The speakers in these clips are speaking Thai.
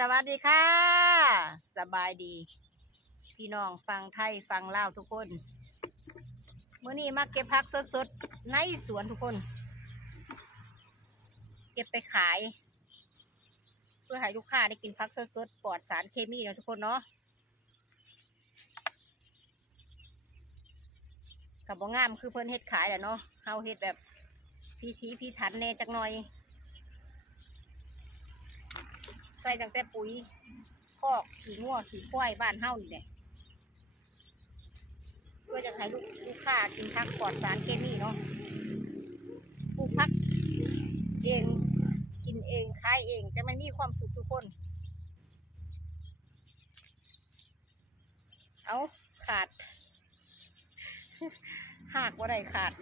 สวัสดีค่ะ สบายดี พี่น้องฟังไทยฟังลาวทุกคนเมื่อนี้มาเก็บผักสดๆในสวนทุกคน เก็บไปขาย เพื่อให้ลูกค้าได้กินผักสดๆปลอดสารเคมีเนาะทุกคนเนาะกับบ่งามคือเพิ่นเฮ็ดขายแหละเนาะเฮาเฮ็ดแบบพิธีพิถันแน่จักหน่อย ใส่ตั้งแต่ปุ๋ยคอกขี้งัวขี้ควายบ้านเฮานี่แหละเพื่อจะให้ลูกลูกค้ากินผักปลอดสารเคมีเนาะปลูกผักเองกินเองขายเองแต่มันมีความสุขทุกคน เอาขาด หากว่าไรขาด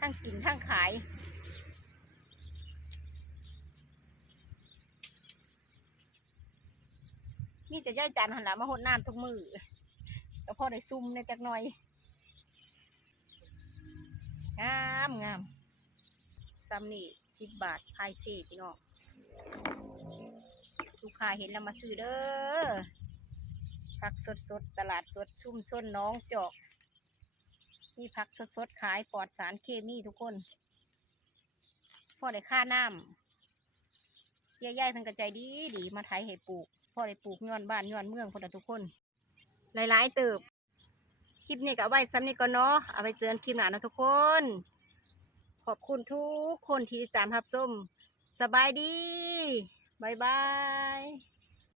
ทั้งกินทั้งขาย มีแต่ย่ายจันหันหลังมาหดน้ำทุกมือก็พอได้ซุ่มในจักหน่อย งามงามซัมนี่สิบบาทพายเซ่พี่น้องลูกค้าเห็นแล้วมาซื้อเด้อผักสดสดตลาดสดชุ่มส้นน้องจอกมีผักสดสดขายปลอดสารเคมีทุกคนพอได้ค่าน้ำเจ๊ยายเพิ่นกระใจดีดีมาไถให้ปลูก พ่อได้ปลูกย้อนบ้านย้อนเมืองคนละทุกคน หลายๆเติบ คลิปนี้ก็เอาไว้ซ้ำนี้ก่อนเนาะ เอาไปเจอกันคลิปหน้านะทุกคน ขอบคุณทุกคนที่ติดตามรับชมสบายดีบายบาย